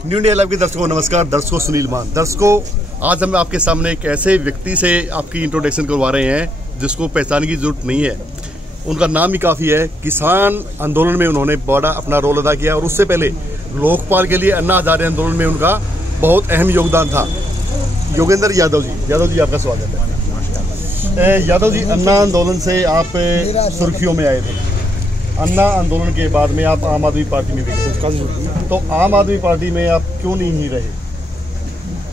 New India live के दर्शकों नमस्कार। दर्शकों सुनील मान। दर्शकों आज हम आपके सामने एक ऐसे व्यक्ति से आपकी इंट्रोडक्शन करवा रहे हैं जिसको पहचान की जरूरत नहीं है। उनका नाम ही काफ़ी है। किसान आंदोलन में उन्होंने बड़ा अपना रोल अदा किया और उससे पहले लोकपाल के लिए अन्ना हजारे आंदोलन में उनका बहुत अहम योगदान था। योगेंद्र यादव जी आपका स्वागत है। यादव जी, अन्ना आंदोलन से आप सुर्खियों में आए थे। अन्ना आंदोलन के बाद में आप आम आदमी पार्टी में भी गए, तो आम आदमी पार्टी में आप क्यों नहीं रहे?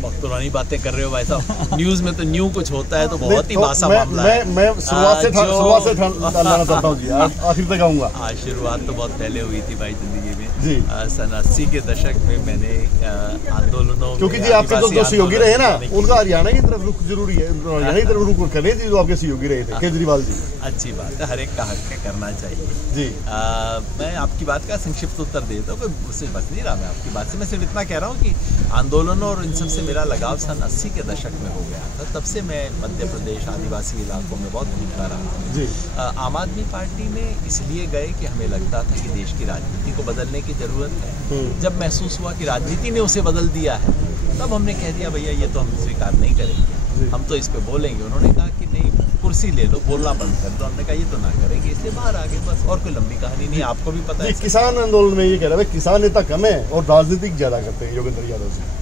बहुत पुरानी बातें कर रहे हो भाई साहब। न्यूज़ में तो न्यू कुछ होता है तो बहुत ही बासा मामला है। मैं शुरुआत से डालना चाहता हूँ जी, आखिर तक आऊँगा। शुरुआत तो बहुत पहले हुई थी भाई जिंदगी में जी। सन 80 के दशक में मैंने आंदोलनों, क्योंकि जी आपके जो सहयोगी रहे ना, उनका हरियाणा की तरफ रुख जरूरी है। हरियाणा की तरफ रुख करने थी जो आपके सहयोगी रहे थे, केजरीवाल जी। अच्छी बात है, हर एक का हक है, करना चाहिए जी। मैं आपकी बात का संक्षिप्त उत्तर देता हूँ, उससे बच नहीं रहा मैं आपकी बात से। मैं सिर्फ इतना कह रहा हूँ कि आंदोलनों और इन सब से मेरा लगाव सन 80 के दशक में हो गया था। तब से मैं मध्य प्रदेश आदिवासी इलाकों में बहुत घूमता रहा जी। आम आदमी पार्टी में इसलिए गए कि हमें लगता था कि देश की राजनीति को बदलने की जरूरत है। जब महसूस हुआ कि राजनीति ने उसे बदल दिया है, तब हमने कह दिया भैया ये तो हम स्वीकार नहीं करेंगे, हम तो इस पे बोलेंगे। उन्होंने कहा कि नहीं, कुर्सी ले लो, बोलना बंद कर दो। हमने कहा ये तो ना करेंगे, इसलिए बाहर आ गए, बस। और कोई लंबी कहानी नहीं, आपको भी पता है। किसान आंदोलन में ये कह रहा है किसान नेता कम है और राजनीतिक ज्यादा करते हैं योगेंद्र यादव जी।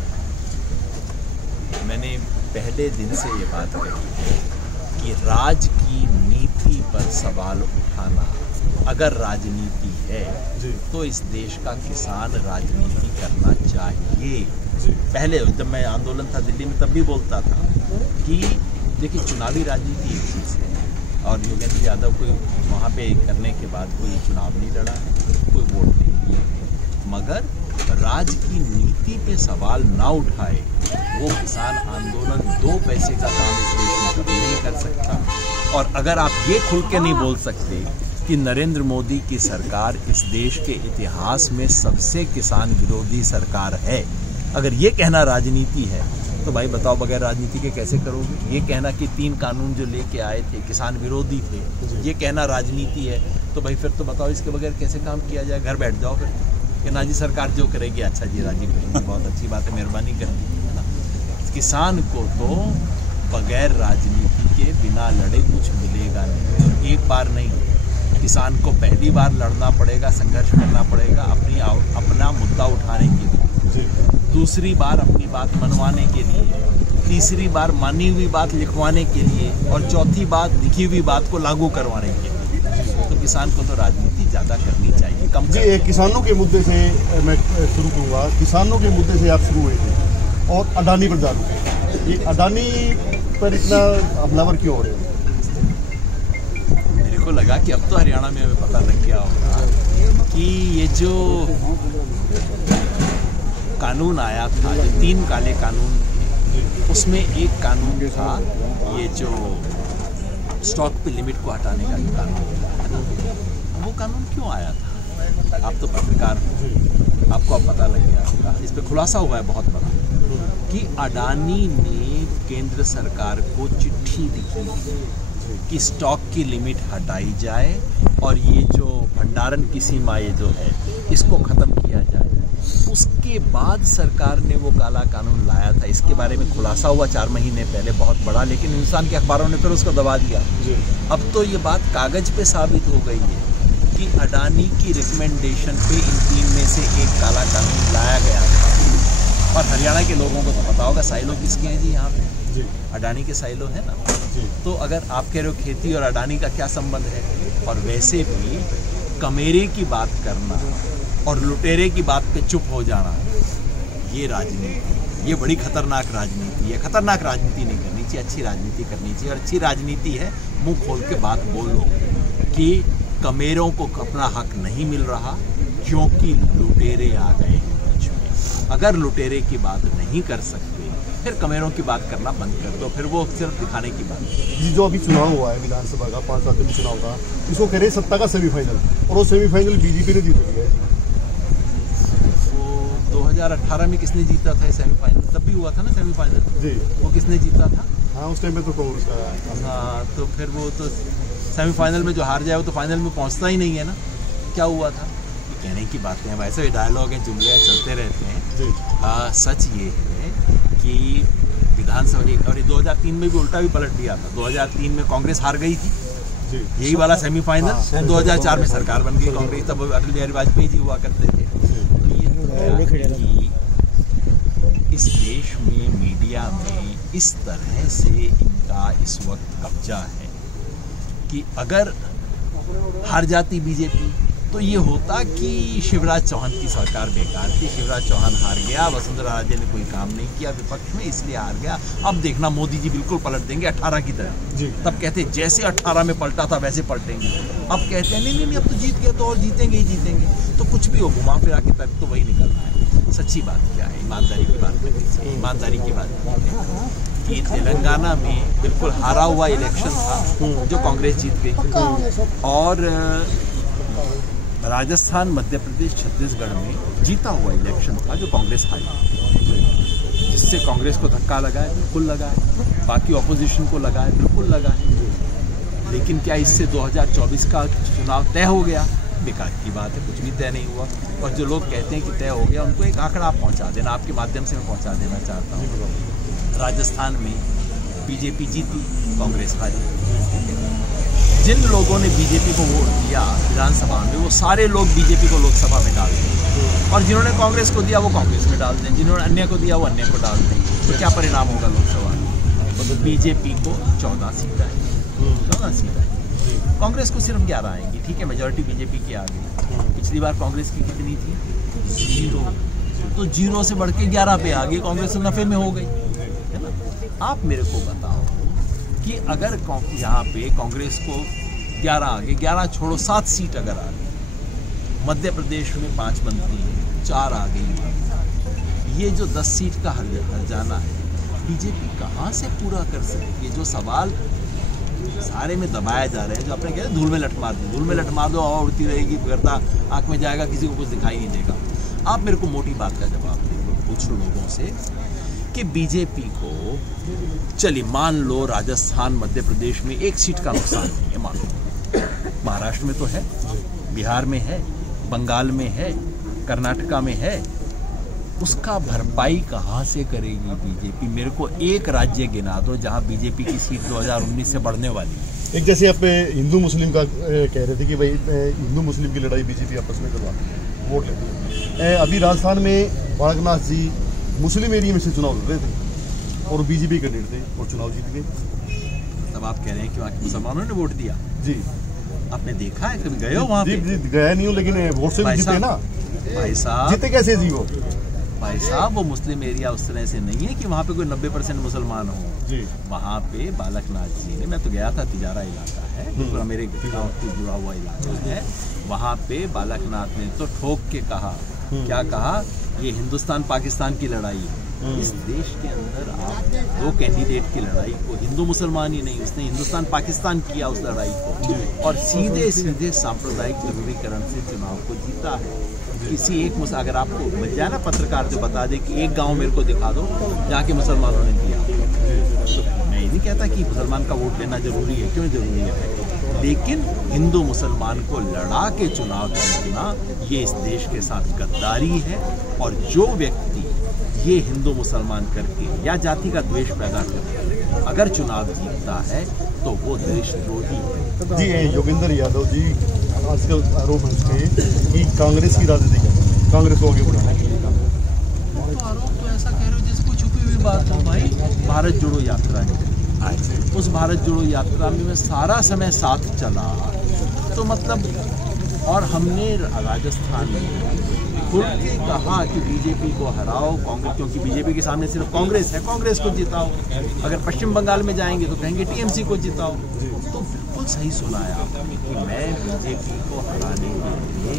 मैंने पहले दिन से ये बात कही है कि राज की नीति पर सवाल उठाना अगर राजनीति है तो इस देश का किसान राजनीति करना चाहिए। पहले जब मैं आंदोलन था दिल्ली में तब भी बोलता था कि देखिए चुनावी राजनीति एक चीज़ है और योगेंद्र यादव को वहाँ पे करने के बाद कोई चुनाव नहीं लड़ा है, कोई वोट नहीं दिया, मगर राज की नीति पे सवाल ना उठाए वो किसान आंदोलन 2 पैसे का काम इस देश में कभी नहीं कर सकता। और अगर आप ये खुल के नहीं बोल सकते कि नरेंद्र मोदी की सरकार इस देश के इतिहास में सबसे किसान विरोधी सरकार है, अगर ये कहना राजनीति है तो भाई बताओ बगैर राजनीति के कैसे करोगे? ये कहना कि 3 कानून जो लेके आए थे किसान विरोधी थे, ये कहना राजनीति है, तो भाई फिर तो बताओ इसके बगैर कैसे काम किया जाए? घर बैठ जाओ फिर कि ना जी सरकार जो करेगी। अच्छा जी राजीव भाई बहुत अच्छी बात है, मेहरबानी कर दी। किसान को तो बगैर राजनीति के बिना लड़े कुछ मिलेगा नहीं। एक बार नहीं, किसान को पहली बार लड़ना पड़ेगा, संघर्ष करना पड़ेगा अपना मुद्दा उठाने के लिए, दूसरी बार अपनी बात मनवाने के लिए, तीसरी बार मानी हुई बात लिखवाने के लिए और चौथी बात लिखी हुई बात को लागू करवाने के लिए। तो किसान को तो राजनीति ज़्यादा करनी चाहिए, कम जी। किसानों के मुद्दे से मैं शुरू करूँगा। किसानों के मुद्दे से आप शुरू हुए थे और अडानी पर जाना, ये अडानी पर इतना हमलावर क्यों हो रहे हो? मेरे को लगा कि अब तो हरियाणा में हमें पता लग गया होगा कि ये जो कानून आया था, जो 3 काले कानून थे, उसमें एक कानून था ये जो स्टॉक पे लिमिट को हटाने का जो कानून था। वो कानून क्यों आया था? आप तो पत्रकार हो, आपको अब पता लग गया होगा। इस पे खुलासा हुआ है बहुत बड़ा कि अडानी ने केंद्र सरकार को चिट्ठी लिखी कि स्टॉक की लिमिट हटाई जाए और ये जो भंडारण की सीमा ये जो है इसको ख़त्म किया जाए। उसके बाद सरकार ने वो काला कानून लाया था। इसके बारे में खुलासा हुआ 4 महीने पहले, बहुत बड़ा, लेकिन हिंदुस्तान के अखबारों ने फिर उसको दबा दिया। अब तो ये बात कागज़ पे साबित हो गई है कि अडानी की रिकमेंडेशन पे इन 3 में से एक काला कानून लाया गया था। और हरियाणा के लोगों को तो पता होगा साइलो किसके हैं जी यहाँ पे? अडानी के साइलो है ना। तो अगर आप कह रहे हो खेती और अडानी का क्या संबंध है? और वैसे भी कमेरे की बात करना और लुटेरे की बात पे चुप हो जाना, ये राजनीति, ये बड़ी खतरनाक राजनीति है। खतरनाक राजनीति नहीं करनी चाहिए, अच्छी राजनीति करनी चाहिए। और अच्छी राजनीति है मुंह खोल के बात बोलो कि कमेरों को अपना हक नहीं मिल रहा क्योंकि लुटेरे आ गए हैं बीच में। अगर लुटेरे की बात नहीं कर सकते फिर कमेरों की बात करना बंद कर दो, फिर वो सिर्फ दिखाने की बात है। जो अभी चुनाव हुआ है विधानसभा का, 5-7 दिन चुनाव था, इसको कह रहे सत्ता का सेमीफाइनल, और वो सेमीफाइनल बीजेपी ने जीत लिया है। 2018 में किसने जीता था सेमीफाइनल? तब भी हुआ था ना सेमीफाइनल जी, वो किसने जीता था? हाँ उस टाइम में तो कांग्रेस का। हाँ तो फिर वो तो सेमीफाइनल में जो हार जाए वो तो फाइनल में पहुंचता ही नहीं है ना। क्या हुआ था? कहने की बातें हैं, वैसे भी डायलॉग हैं, जुमले चलते रहते हैं। सच ये है कि विधानसभा और 2003 में भी उल्टा भी पलट दिया था। 2003 में कांग्रेस हार गई थी, यही वाला सेमीफाइनल। 2004 में सरकार बन गई कांग्रेस, तब अटल बिहारी वाजपेयी जी हुआ करते थे। तो ये इस देश में मीडिया में इस तरह से इनका इस वक्त कब्जा है कि अगर हार जाती बीजेपी तो ये होता कि शिवराज चौहान की सरकार बेकार थी, शिवराज चौहान हार गया, वसुंधरा राजे ने कोई काम नहीं किया विपक्ष में इसलिए हार गया, अब देखना मोदी जी बिल्कुल पलट देंगे 18 की तरह। तब कहते जैसे 18 में पलटा था वैसे पलटेंगे, अब कहते हैं नहीं अब तो जीत गया तो और जीतेंगे ही जीतेंगे। तो कुछ भी हो, घुमा फिरा के तक तो वही निकलना है। सच्ची बात क्या है, ईमानदारी की बात करनी चाहिए। ईमानदारी की बात कि तेलंगाना में बिल्कुल हारा हुआ इलेक्शन था जो कांग्रेस जीत गई, और राजस्थान, मध्य प्रदेश, छत्तीसगढ़ में जीता हुआ इलेक्शन था जो कांग्रेस हारी, जिससे कांग्रेस को धक्का लगा है, बिल्कुल लगा है, बाकी ऑपोजिशन को लगा है, बिल्कुल लगा है। लेकिन क्या इससे 2024 का चुनाव तय हो गया? बेकार की बात है, कुछ भी तय नहीं हुआ। और जो लोग कहते हैं कि तय हो गया, उनको एक आंकड़ा आप पहुंचा देना, आपके माध्यम से मैं पहुंचा देना चाहता हूँ। राजस्थान में बीजेपी जीती, कांग्रेस हारी। जिन लोगों ने बीजेपी को वोट दिया विधानसभा में, वो सारे लोग बीजेपी को लोकसभा में डाल दें, और जिन्होंने कांग्रेस को दिया वो कांग्रेस में डाल दें, जिन्होंने अन्य को दिया वो अन्य को डाल दें। तो क्या परिणाम होगा लोकसभा में? तो बीजेपी को 14 सीट आएगी, 14 सीट आएगी, कांग्रेस को सिर्फ 11 आएंगी। ठीक है, मेजॉरिटी बीजेपी की आ गई। पिछली बार कांग्रेस की कितनी थी? 0। तो 0 से बढ़ के 11 पे आ गई, कांग्रेस तो नफे में हो गई, है ना। आप मेरे को बताओ कि अगर यहाँ पे कांग्रेस को 11 आ गए, 11 छोड़ो 7 सीट अगर आ गई, मध्य प्रदेश में 5 मंत्री हैं, 4 आ गई, ये जो 10 सीट का हर्जाना है बीजेपी कहाँ से पूरा कर सकेगी? जो सवाल सारे में दबाया जा रहे हैं, जो आपने कहा धूल में लट मार दो, धूल में लट मार दो, हवा उड़ती रहेगी, गर्दा आँख में जाएगा, किसी को कुछ दिखाई नहीं देगा। आप मेरे को मोटी बात का जवाब दे, पूछ लो लोगों से कि बीजेपी को, चलिए मान लो राजस्थान, मध्य प्रदेश में 1 सीट का नुकसान नहीं है, मान लो, महाराष्ट्र में तो है, बिहार में है, बंगाल में है, कर्नाटका में है, उसका भरपाई कहाँ से करेगी बीजेपी? मेरे को एक राज्य गिना दो जहाँ बीजेपी की सीट 2019 से बढ़ने वाली है। एक जैसे आप हिंदू मुस्लिम का कह रहे थे कि भाई हिंदू मुस्लिम की लड़ाई बीजेपी आपस में करवाती है, वोट लेती है। अभी राजस्थान में बालकनाथ जी मुस्लिम एरिया में से चुनाव लड़ रहे थे और बीजेपी कैंडिडेट थे और चुनाव जीत गए। तब आप कह रहे हैं कि वहाँ के मुसलमानों ने वोट दिया? जी। आपने देखा है, कभी गए हो वहाँ पे? गया नहीं हूँ, लेकिन वोट से भी जीते ना भाई साहब। जीते कैसे जी वो? भाई साहब, वो मुस्लिम एरिया उस तरह से नहीं है कि वहाँ पे कोई 90% मुसलमान हो जी। वहाँ पे बालकनाथ जी ने, मैं तो गया था, तिजारा इलाका है, बिल्कुल मेरे गाँव से जुड़ा हुआ इलाका है, वहाँ पे बालकनाथ ने तो ठोक के कहा, क्या कहा, ये हिंदुस्तान पाकिस्तान की लड़ाई है। इस देश के अंदर आप 2 कैंडिडेट की लड़ाई को, हिंदू मुसलमान ही नहीं, उसने हिंदुस्तान पाकिस्तान किया उस लड़ाई को, और सीधे सीधे सांप्रदायिक ध्रुवीकरण से चुनाव को जीता है। किसी एक अगर आपको बच जाए ना पत्रकार जो बता दे कि एक गांव मेरे को दिखा दो जहाँ के मुसलमानों ने दिया, तो मैं ये नहीं कहता कि मुसलमान का वोट लेना जरूरी है, क्यों जरूरी है, लेकिन हिंदू मुसलमान को लड़ा के चुनाव जीतना ये इस देश के साथ गद्दारी है। और जो व्यक्ति ये हिंदू मुसलमान करके या जाति का द्वेष पैदा करके अगर चुनाव जीतता है तो वो देशद्रोही है। जी, योगेंद्र यादव जी आजकल आरोप है कि कांग्रेस की राजनीति है, कांग्रेस को आगे बढ़ाने के लिए तो आरोप तो ऐसा कह रहे हो जैसे कोई छुपी हुई बात हो। भाई, भारत जोड़ो यात्रा है, उस भारत जोड़ो यात्रा में सारा समय साथ चला, तो मतलब, और हमने राजस्थान में खुल के कहा कि बीजेपी को हराओ, कांग्रेस, क्योंकि बीजेपी के सामने सिर्फ कांग्रेस है, कांग्रेस को जिताओ। अगर पश्चिम बंगाल में जाएंगे तो कहेंगे टीएमसी को जिताओ। तो बिल्कुल सही सुना है आपने कि मैं बीजेपी को हराने के लिए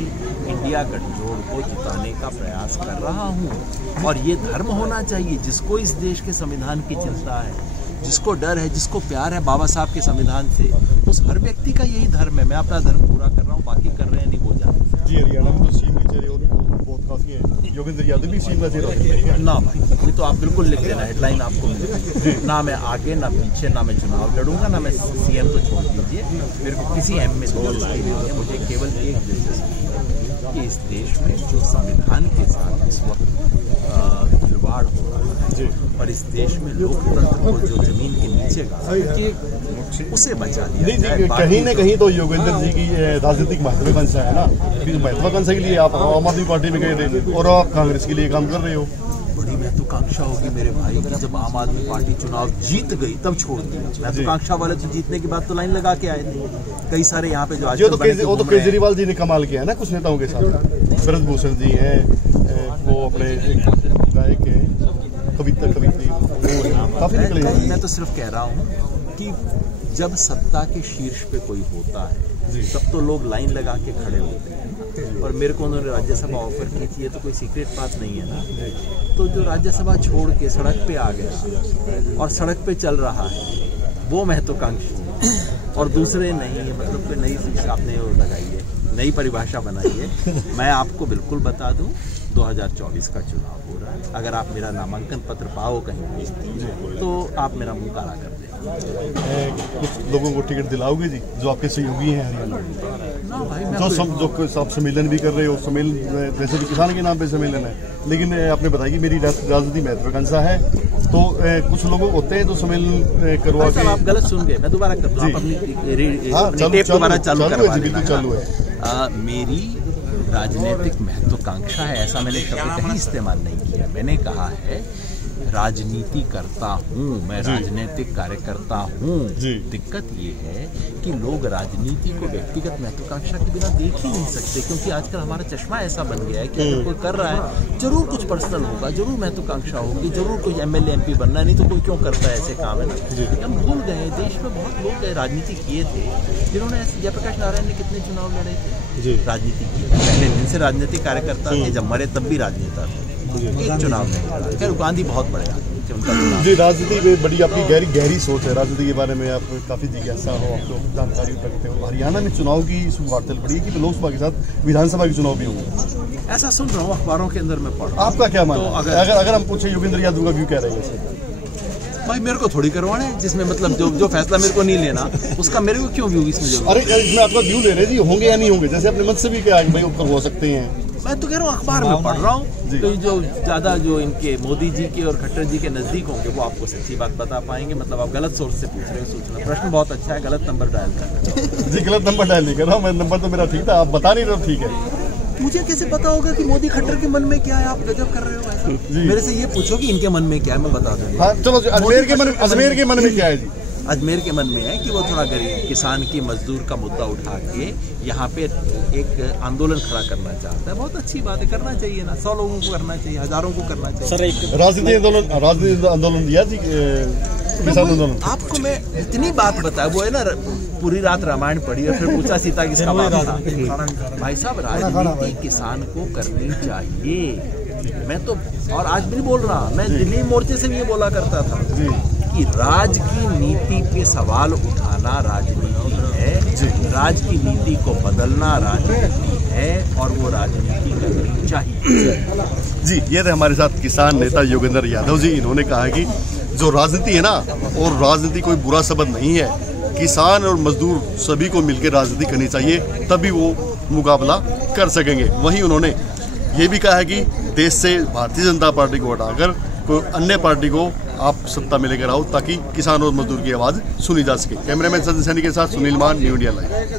इंडिया गठजोड़ को जिताने का प्रयास कर रहा हूँ, और ये धर्म होना चाहिए जिसको इस देश के संविधान की चिंता है जिसको डर है, जिसको प्यार है बाबा साहब के संविधान से, उस हर व्यक्ति का यही धर्म है। मैं अपना धर्म पूरा कर रहा हूँ, बाकी कर रहे हैं नहीं वो जाने। जी हरियाणा में तो सीएम के चेहरे और बहुत काफी है, योगेंद्र यादव भी सीएम का चेहरा है ना भाई, ये तो आप बिल्कुल लिख देना, हेडलाइन आपको मिलेगी। ना मैं आगे ना पीछे, ना मैं चुनाव लड़ूंगा, ना मैं सीएम को छोड़ दीजिए, मेरे को किसी अहम में दिलचस्पी नहीं है। मुझे केवल एक दिलचस्पी है कि इस देश में जो संविधान के साथ इस वक्त खिलवाड़ हो रहा है और इस देश में लोकतंत्र को जो जमीन के नीचे का उसे बचा दिया जाए। कहीं न कहीं तो योगेंद्र जी की राजनीतिक महत्वाकांक्षा है ना, महत्वाकांक्षा के लिए आप आम आदमी पार्टी में गए थे और आप कांग्रेस के लिए काम कर रहे हो। बड़ी महत्वाकांक्षा होगी मेरे भाई की, जब आम आदमी पार्टी चुनाव जीत गई तब छोड़ दिया। महत्वाकांक्षा वाले तो जीतने के बाद तो लाइन लगा के आए थे कई सारे यहाँ पे जो आज वो तो केजरीवाल जी ने कमाल किया है ना कुछ नेताओं के साथ। शरद भूषण जी हैं, वो अपने गायक हैं, कवित्री काफी निकले। मैं तो सिर्फ कह रहा हूँ कि जब सत्ता के शीर्ष पे कोई होता है तब तो लोग लाइन लगा के खड़े होते हैं, और मेरे को उन्होंने राज्यसभा ऑफर की थी, ये तो कोई सीक्रेट बात नहीं है ना। तो जो राज्यसभा छोड़ के सड़क पे आ गया और सड़क पे चल रहा है वो महत्वाकांक्षी है, और दूसरे नहीं, मतलब कोई नई शिक्षा आपने लगाई है, नई परिभाषा बनाई है। मैं आपको बिल्कुल बता दूं 2024 का चुनाव हो रहा है, अगर आप मेरा नामांकन पत्र पाओ कहीं तो आप मेरा मुंह काला कर दें। कुछ लोगों को टिकट दिलाओगे जी जो आपके सहयोगी हैं हरियाणा में? ना भाई, जो आप सम्मेलन भी कर रहे हो, सम्मेलन वैसे भी किसान के नाम पे सम्मेलन है, लेकिन आपने बताया कि मेरी राजनीति महत्वाकांक्षा है, तो कुछ लोग होते हैं जो सम्मेलन करवा के। आप गलत सुन गए, मैं दोबारा करता हूँ, अपनी टेप दोबारा चालू करवा। मेरी राजनीतिक महत्वाकांक्षा है ऐसा मैंने शब्द कहीं इस्तेमाल नहीं किया। मैंने कहा है राजनीति करता हूँ, मैं राजनीतिक कार्यकर्ता हूँ। दिक्कत ये है कि लोग राजनीति को व्यक्तिगत महत्वाकांक्षा के बिना देख ही नहीं सकते, क्योंकि आजकल हमारा चश्मा ऐसा बन गया है कि अगर कोई कर रहा है जरूर कुछ पर्सनल होगा, जरूर महत्वाकांक्षा होगी, जरूर कोई एमएलए एमपी बनना, नहीं तो कोई क्यों करता है ऐसे काम, है ना। हम भूल गए, देश में बहुत लोग राजनीति किए थे जिन्होंने, जयप्रकाश नारायण ने कितने चुनाव लड़े थे, राजनीति की पहले दिन से राजनीतिक कार्यकर्ता थे, जब मरे तब भी राजनेता थे, एक चुनाव नहीं लड़ा। गांधी बहुत बड़े आदमी थे, उनका जी राजनीति में बड़ी आपकी गहरी सोच है, राजनीति के बारे में आप काफी जिज्ञासा हो, आप लोग जानकारी रखते हो। हरियाणा में चुनाव की शुरुआत चल पड़ी है कि लोकसभा के साथ विधानसभा के चुनाव भी होंगे, ऐसा सुन रहा हूँ, अखबारों के अंदर में पढ़ रहा हूँ। आपका क्या मानना है? अगर हम पूछे योगेंद्र यादव का व्यू क्या रहेगा? भाई मेरे को थोड़ी करवाना है, जिसमें मतलब जो फैसला मेरे को नहीं लेना उसका मेरे को क्यों व्यू इसमें जो। अरे इसमें आपका व्यू ले रहे जी, होंगे या नहीं होंगे, जैसे अपने मत से भी क्या भाई ऊपर हो सकते हैं। मैं तो कह रहा हूँ अखबार में पढ़ रहा हूँ, तो जो ज्यादा जो इनके मोदी जी के और खट्टर जी के नजदीक होंगे वो आपको सच्ची बात बता पाएंगे। मतलब आप गलत सोर्स से पूछ रहे हो, सूचना प्रश्न बहुत अच्छा है, गलत नंबर डायल कर जी, गलत नंबर डायल नहीं कर रहा हूँ मैं, नंबर तो मेरा ठीक था, आप बता नहीं रहे, ठीक है। मुझे कैसे पता होगा कि मोदी खट्टर के मन में क्या है? आप गजब कर रहे हो ऐसा। मेरे से ये पूछो कि इनके मन में क्या है, मैं बता दूंगा। हाँ, चलो अजमेर के मन में क्या है जी? अजमेर के मन में है कि वो थोड़ा गरीब किसान की मजदूर का मुद्दा उठा के यहाँ पे एक आंदोलन खड़ा करना चाहता है। बहुत अच्छी बात है, करना चाहिए ना, 100 लोगों को करना चाहिए, हजारों को करना चाहिए। सर एक राजनीतिक आंदोलन दिया जी, किसान आंदोलन। आपको मैं इतनी बात बताया, वो है ना पूरी रात रामायण पढ़ी और फिर पूछा सीता किसका बाप था। भाई साहब राजनीति किसान को करनी चाहिए। मैं तो और आज भी नहीं बोल रहा, मैं दिल्ली मोर्चे से भी ये बोला करता था कि राज की नीति पे सवाल उठाना राजनीति है, राज की नीति को बदलना राजनीति है, और वो राजनीति करनी चाहिए। जी, ये थे हमारे साथ किसान नेता योगेंद्र यादव जी। इन्होंने कहा कि जो राजनीति है ना, और राजनीति कोई बुरा शब्द नहीं है, किसान और मजदूर सभी को मिलकर राजनीति करनी चाहिए, तभी वो मुकाबला कर सकेंगे। वहीं उन्होंने ये भी कहा है कि देश से भारतीय जनता पार्टी को हटाकर कोई अन्य पार्टी को आप सत्ता में लेकर आओ, ताकि किसान और मजदूर की आवाज़ सुनी जा सके। कैमरामैन सचिन सैनी के साथ सुनील मान, न्यू इंडिया लाइव।